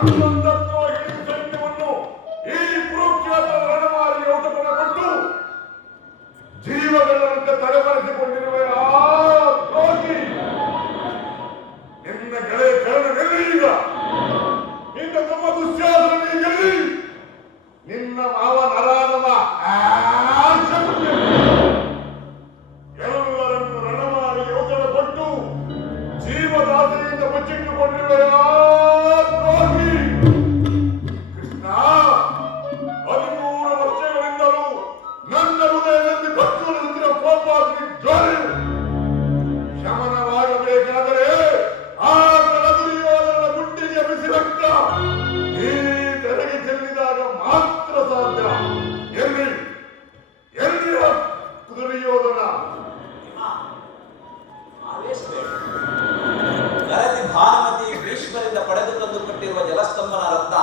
ಹನ್ನೊಂದಕ್ಕೂ ಈ ಸೈನ್ಯವನ್ನು ಈ ಕುರುಕ್ಷೇತ್ರ ರಣಮಾರಿಗೆ ಔತಣ ಕೊಟ್ಟು ಜೀವಗಳಂತೆ ತಲೆಮರೆಸಿಕೊಂಡಿರುವ ಆ ದ್ರೋಹಿ ನಿನ್ನ ಗೆಳೆಯ ಕರ್ಣನಲ್ಲಿ ಈಗ ನಿನ್ನ ತಮ್ಮ ದುಶ್ಯಾಸನಿಗೆ ನಿನ್ನ ಮಾವ ನರಾಧಮ ಎಲ್ಲರನ್ನು ರಣಮಾರಿಗೆ ಔತಣ ಕೊಟ್ಟು ಜೀವದಾಸೆಯಿಂದ ಮುಚ್ಚಿಟ್ಟುಕೊಂಡಿರುವ ದ್ರೋಹಿ ಕೃಷ್ಣ 13 ವರ್ಷಗಳಿಂದಲೂ ನನ್ನ ಹೃದಯದಲ್ಲಿ ಭಕ್ತುಳಿಸುತ್ತಿರುವ ಕೋಪಾಗ್ನಿ ಜ್ವಾಲೆ ಶಮನವಾಗಬೇಕಾದರೆ ಆ ಕಳದುರಿಯೋದರ ಗುಂಡಿಗೆ ಬಿಸಿ ರಕ್ತ ಈ ತೆರೆಗೆ ಚೆಲ್ಲಿದಾಗ ಮಾತ್ರ ಸಾಧ್ಯ. ಎಲ್ಲಿ ದುರ್ಯೋಧನ? ಗರತಿ ಭಾನುಮತಿ ಭೀಷ್ಮರಿಂದ ಪಡೆದು ತಂದುಕೊಟ್ಟಿರುವ ಜಲಸ್ತಂಭನ ರತ್ನ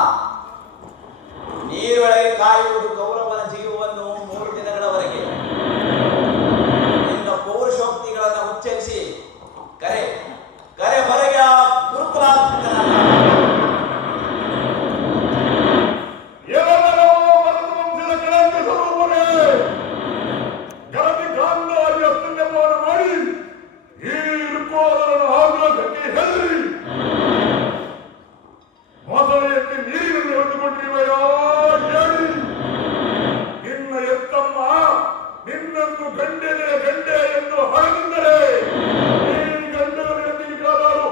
ನೀರೊಳಗೆ ಕಾಯುವುದು ಕೌರವನ ಜೀವವನ್ನು 3 ದಿನಗಳವರೆಗೆ. ನಿನ್ನ ಪೌರುಷೋಕ್ತಿಗಳನ್ನು ಉಚ್ಚರಿಸಿ ಕರೆ ಹೊರಗೆ ಆ ಮೊಸಳೆಯಕ್ಕೆ ನೀರಿನಲ್ಲಿ ಹೊಂದಿಕೊಂಡಿರುವೆಯೋ ಹೇಳಿ. ನಿನ್ನ ಎತ್ತಮ್ಮ ನಿನ್ನನ್ನು ಗಂಡೆ ಎಂದು ಹೊರಗಿದ್ದರೆ ಈ ಗಂಡನಿಗೆ ಕಾದಾರು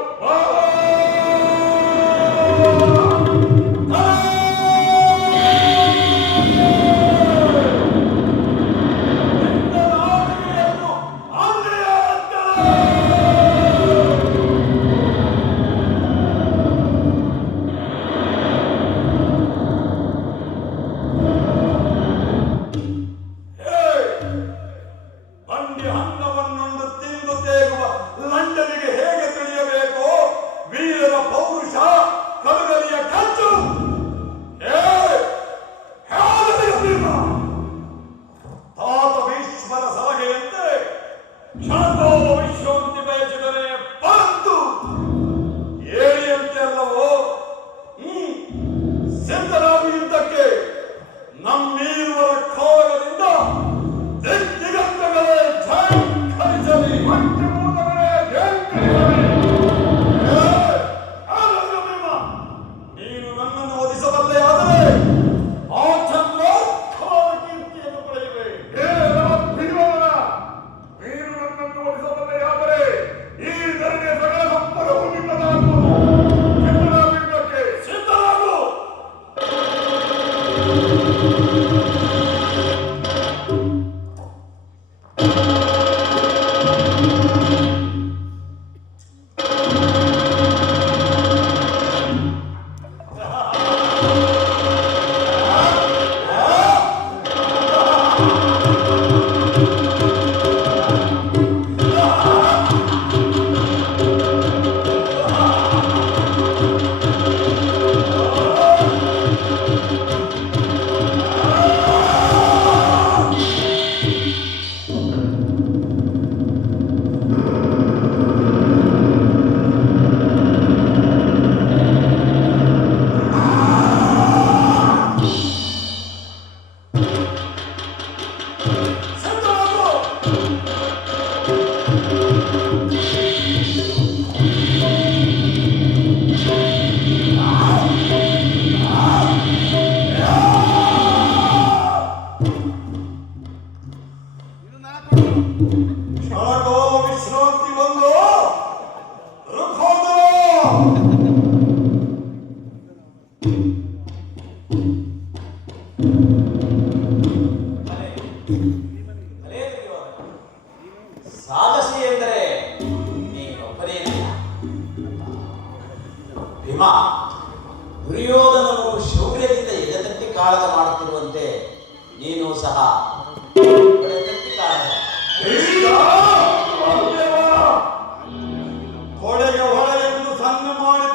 ಸಾಹಸಿ ಎಂದರೆ ನೀನೊಬ್ಬನೇ ಭೀಮ. ದುರ್ಯೋಧನನು ಶೌರ್ಯದಿಂದ ಎದೆತಟ್ಟಿ ಕಾಳಗ ಮಾಡುತ್ತಿರುವಂತೆ ನೀನು ಸಹ ಎದೆತಟ್ಟಿ ಕಾಳಗ. ಹೊಳೆಗೆ ಹೊಳೆಯನ್ನು ಸಣ್ಣ ಮಾಡಿ